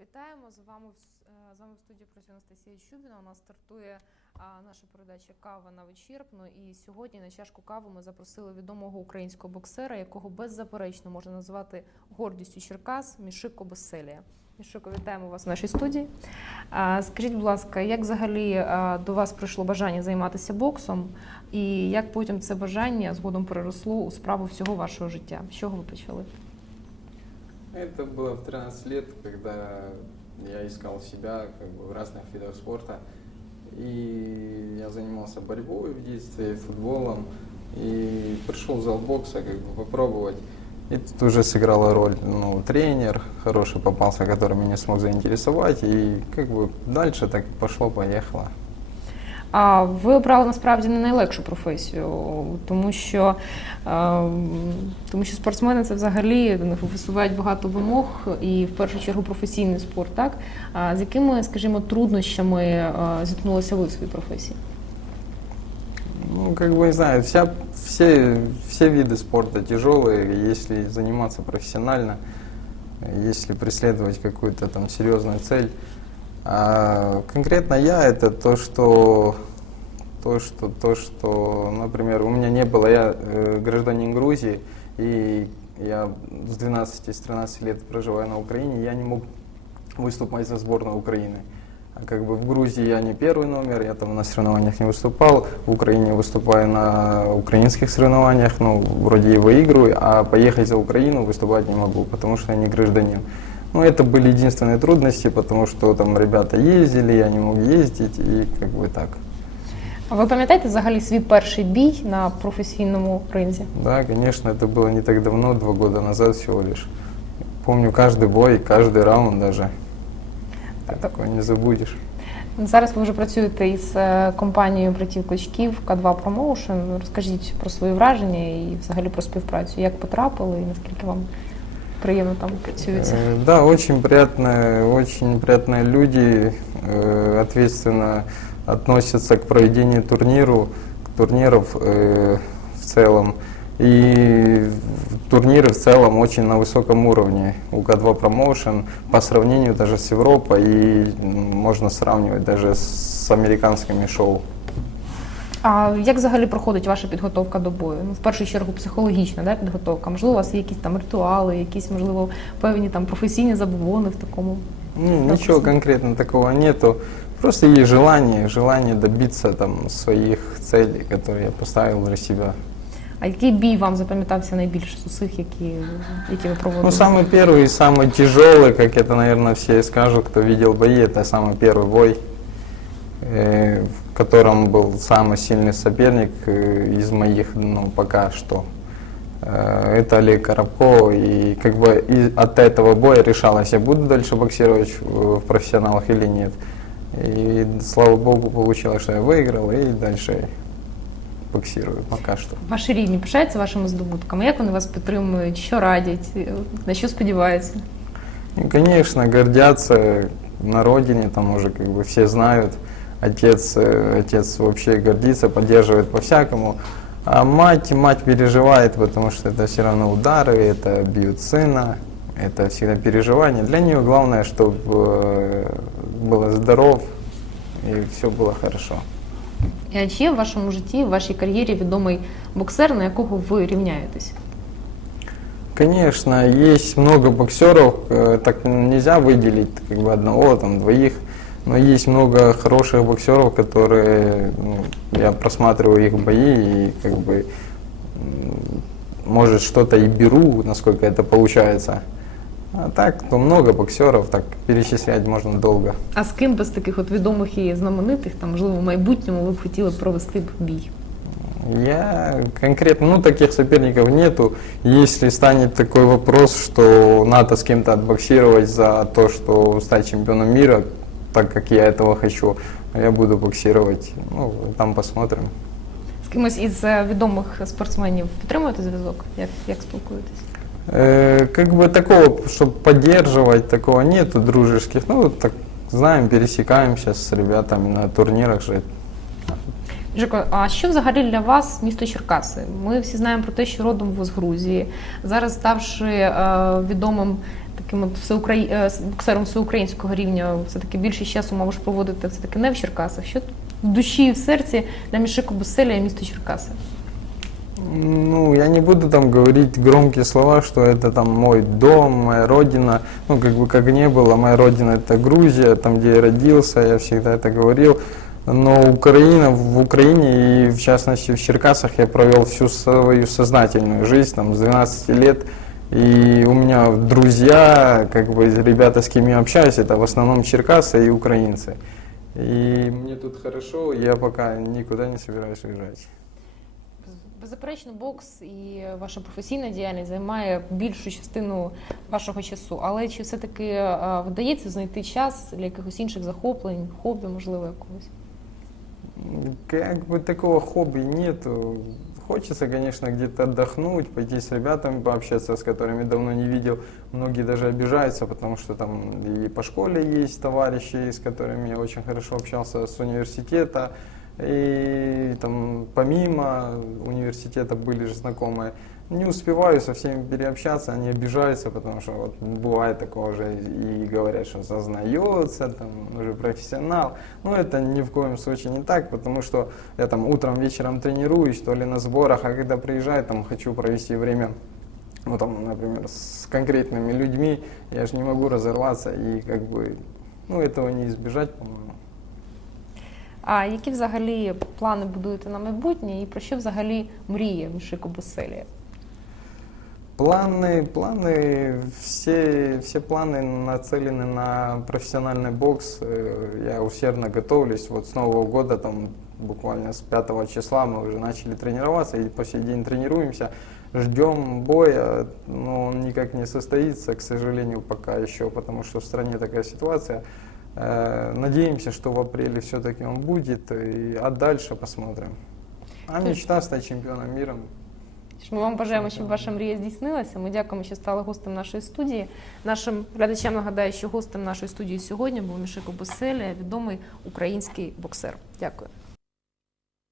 вітаємо з вами. е, З вами в студії працює Анастасія Чубіна. У нас стартує наша передача Кава на вичерпну. І сьогодні на чашку кави ми запросили відомого українського боксера, якого беззаперечно можна назвати гордістю Черкас Мішико Беселія. Мішико, вітаємо вас в нашій студії. Скажіть, будь ласка, як взагалі а, до вас прийшло бажання займатися боксом, і як потім це бажання згодом переросло у справу всього вашого життя? З чого ви почали? Это было в 13 лет, когда я искал себя как бы, в разных видах спорта. И я занимался борьбой в детстве, футболом. И пришел в зал бокса как бы, попробовать. И тут уже сыграла роль ну, тренер хороший попался, который меня смог заинтересовать. И как бы дальше так пошло-поехало. А ви обрали насправді не найлегшу професію, тому що, е, тому що спортсмени це взагалі висувають багато вимог і в першу чергу професійний спорт. Так а з якими, скажімо, труднощами е, зіткнулися ви в своїй професії? Ну, как бы, не знаю, вся, все, все виды спорта тяжелые, если заниматься профессионально, если преследовать какую-то там серьезную цель. А конкретно я это то, что то, что, то, что, например, у меня не было, я э, гражданин Грузии, и я с 12 с 13 лет проживаю на Украине, я не мог выступать за сборную Украины. А Как бы в Грузии я не первый номер, я там на соревнованиях не выступал, в Украине выступаю на украинских соревнованиях, ну, вроде и выигрываю, а поехать за Украину выступать не могу, потому что я не гражданин. Ну, это были единственные трудности, потому что там ребята ездили, я не мог ездить, и как бы так. А ви пам'ятаєте взагалі свій перший бій на професійному ринзі? Да, конечно, это было не так давно, два года назад всего лишь. Помню каждый бой, каждый раунд даже. Так. Такое не забудешь. Зараз ви вже працюєте із е, компанією братів Кличків К2 Promotion. Розкажіть про свої враження і взагалі про співпрацю. Як потрапили і наскільки вам приємно там працюється? Э, Да, очень приятные, очень приятные люди, э, ответственно относятся к проведению турниру, турниров э, в целом. И турниры в целом очень на высоком уровне. У К2 Promotion по сравнению даже с Европой и можно сравнивать даже с американскими шоу. А як взагалі проходить ваша підготовка до бою? Ну, в першу чергу психологічна да, підготовка. Можливо, у вас є якісь там ритуали, якісь, можливо, певні там професійні забобони в такому. Ну, ничего Допустим. конкретно такого нету. Просто есть желание, желание добиться там своих целей, которые я поставил для себя. А який бій вам запам'ятався найбільше з усіх, які, які ви проводили? Ну, самый первый и самый тяжелый, как это, наверное, все скажут, кто видел бои, это самый первый бой, э, в котором был самый сильный соперник э, из моих, ну, пока что. Э, Это Олег Коробко, и как бы и от этого боя решалось, я буду дальше боксировать в в профессионалах или нет. И слава богу, получилось, что я выиграл, и дальше боксирую пока что. Ваші рідні пишаються вашими здобутками? Як вони вас підтримують? Що радять? На що сподіваються? Ну, конечно, гордятся на родине, там уже как бы все знают. Отец, э, отец вообще гордится, поддерживает по-всякому. А мать, мать переживает, потому что это все равно удары, это бьют сына, это всегда переживание. Для нее главное, чтобы было здоров и все было хорошо. А чи є в вашому житті, в вашій кар'єрі відомий боксер, на якого ви рівняєтесь? Конечно, есть много боксеров, э, так нельзя выделить как бы одного, там, двоих, но есть много хороших боксеров, которые, ну, я просматриваю их бои и как бы, м, может, что-то и беру, насколько это получается. А так, то много боксеров, так перечислять можно долго. А з ким без таких от відомих і знаменитих, там, можливо, в майбутньому ви б хотіли провести б бій? Я конкретно, ну, таких соперников нету. Если станет такой вопрос, что надо с кем-то отбоксировать за то, что стать чемпионом мира, так как я этого хочу, я буду боксировать. Ну, там посмотрим. З кимось із е, відомих спортсменів підтримуєте зв'язок? Як, як спілкуєтесь? Э, как бы такого, чтобы поддерживать, такого нету дружеских. Ну, так знаем, пересекаемся с ребятами на турнирах же. Жико, а що взагалі для вас місто Черкаси? Ми всі знаємо про те, що родом ви з Грузії. Зараз ставши е, відомим таким от всеукраї... е, з боксером всеукраїнського рівня, все-таки більшість часу можеш проводити все-таки не в Черкасах. Що в душі і в серці для Мішико Буселя і місто Черкаси? Ну, я не буду там говорить громкие слова, что это там мой дом, моя родина. Ну, как бы как не было, моя родина это Грузия, там, где я родился, я всегда это говорил. Но Украина, в Украине и в частности в Черкасах я провел всю свою сознательную жизнь, там, с 12 лет. И у меня друзья, как бы ребята, с кем я общаюсь, это в основном черкасы и украинцы. И мне тут хорошо, я пока никуда не собираюсь уезжать. Беззаперечно, бокс і ваша професійна діяльність займає більшу частину вашого часу. Але чи все-таки е, вдається знайти час для якихось інших захоплень, хобі, можливо, якогось? Как бы такого хобби нету. Хочется, конечно, где-то отдохнуть, пойти с ребятами пообщаться, с которыми давно не видел. Многие даже обижаются, потому что там и по школе есть товарищи, с которыми я очень хорошо общался с университета. И там помимо университета были же знакомые Не успеваю со всеми переобщаться, они обижаются, потому что вот бывает такое уже и говорят, что зазнается, там, уже профессионал. Но это ни в коем случае не так, потому что я там утром, вечером тренируюсь, то ли на сборах, а когда приезжаю, там хочу провести время, ну там, например, с конкретными людьми, я же не могу разорваться и как бы, ну этого не избежать, по-моему. А які взагалі плани будуєте на майбутнє і про що взагалі мріє Мішико Буселія? Планы, планы, все, все планы нацелены на профессиональный бокс. Э, Я усердно готовлюсь. Вот с Нового года, там буквально с 5 числа мы уже начали тренироваться и по сей день тренируемся. Ждем боя, но он никак не состоится, к сожалению, пока еще, потому что в стране такая ситуация. Э, Надеемся, что в апреле все-таки он будет, и, а дальше посмотрим. А мечта стать чемпионом мира Тож Ми вам бажаємо, щоб ваша мрія здійснилася. Ми дякуємо, що стали гостем нашої студії. Нашим глядачам нагадаю, що гостем нашої студії сьогодні був Мішико Буселя, відомий український боксер. Дякую.